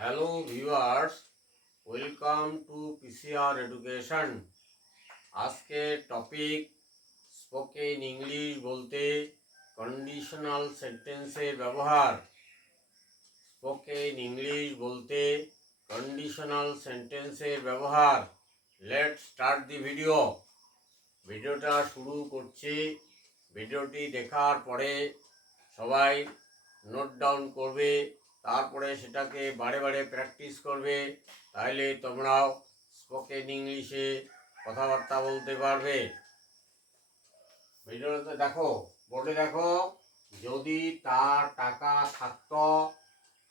Hello viewers, welcome to PCR education. আজকে topic spoken English বলতে conditional সেন্টেন্সের ব্যবহার। স্পোকেন ইংলিশ বলতে কন্ডিশনাল সেন্টেন্সের ব্যবহার। লেটস স্টার্ট দি ভিডিওটা শুরু করছি। ভিডিওটি দেখার পরে সবাই নোট ডাউন করবে, তারপরে সেটাকে বারে বারে প্র্যাকটিস করবে, তাহলে তোমরাও স্পোকেন ইংলিশে কথাবার্তা বলতে পারবে। ভিডিওতে দেখো, বোর্ডে দেখো, যদি তার টাকা থাকতো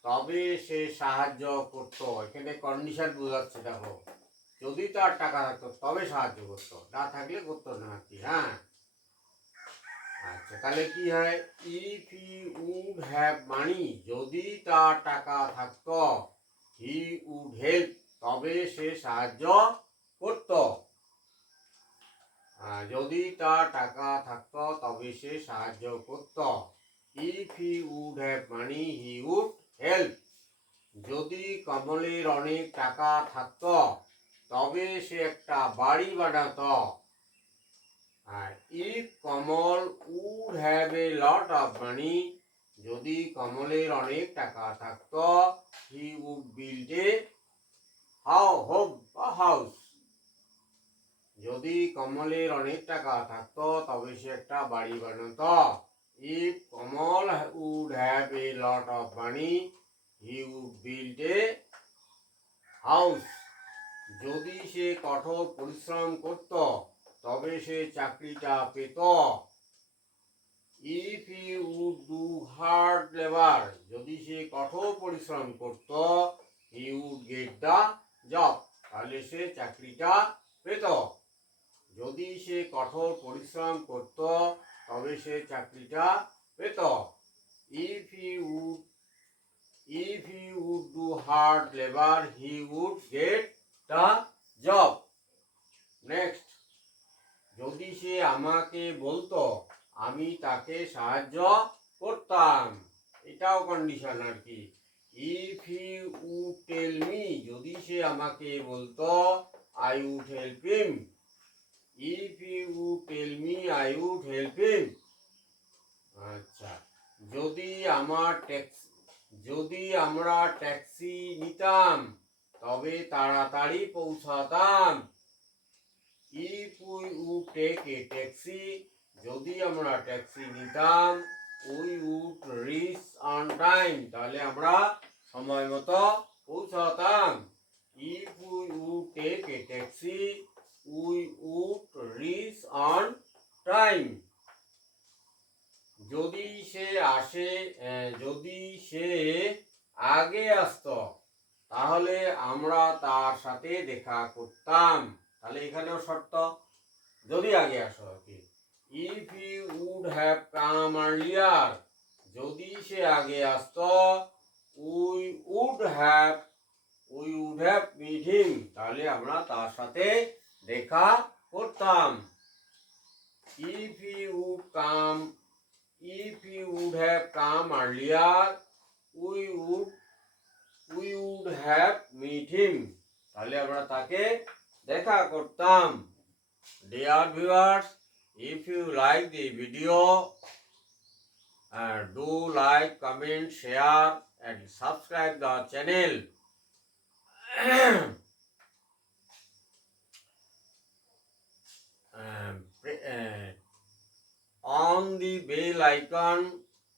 তবে সে সাহায্য করত। এখানে কন্ডিশন বোঝাচ্ছে। দেখো, যদি তার টাকা থাকতো তবে সাহায্য করতো, না থাকলে করতো না আর কি। হ্যাঁ, আচ্ছা, তাহলে কি হয়? If he would have money, যদি তার টাকা থাকতো, হি উড হেল্প, তবে সে সাহায্য করত। যদি তার টাকা থাকতো তবে সে সাহায্য করত। If he would have money he would help. যদি কমলের অনেক টাকা থাকতো তবে সে একটা বাড়ি বানাতো। If Kamal would have a lot of money, যদি কমলের অনেক টাকা থাকতো, he would build a house. যদি কমলের অনেক টাকা থাকতো তবে সে একটা বাড়ি বানাতো। If Kamal would have a lot of money he would build a house. যদি সে কঠোর পরিশ্রম করত তবে সে চাকরিটা পেত। If he would do hard labour, যদি সে কঠোর পরিশ্রম করত, he would get the job, তাহলে সে চাকরিটা পেত। যদি সে কঠোর পরিশ্রম করত তবে সে চাকরিটা পেত। If he would do hard labour he would get the job. Next, যদি সে আমাকে বলতো আমি তাকে সাহায্য করতাম, এটাও কন্ডিশন আর কি। If he would tell me, যদি সে আমাকে বলতো I would help him. If he would tell me I would help him. আচ্ছা, যদি আমরা ট্যাক্সি নিতাম তবে তাড়াতাড়ি পৌঁছাতাম। If we would take a taxi, যদি আমরা ট্যাক্সি নিতাম, we would reach on time, তাহলে আমরা সময় মতো পৌঁছাতাম। If we would take a taxi we would reach on time. যদি সে আগে আসতো তাহলে আমরা তার সাথে দেখা করতাম, তাহলে এখানেও শর্ত, যদি আগে আসো আর কি। If he would have come earlier, যদি সে আগে আসতো, we would have meet him, তাহলে আমরা তার সাথে দেখা করতাম। If he would have come earlier we would have meet him, তাহলে আমরা তাকে দেখা করতাম। Dear viewers, if you like the video, do like, comment, share and subscribe the channel. On the bell icon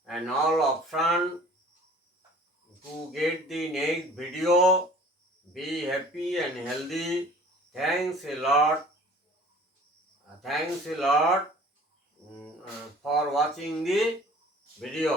and all option to get the next video. Be happy and healthy. Thanks a lot for watching the video.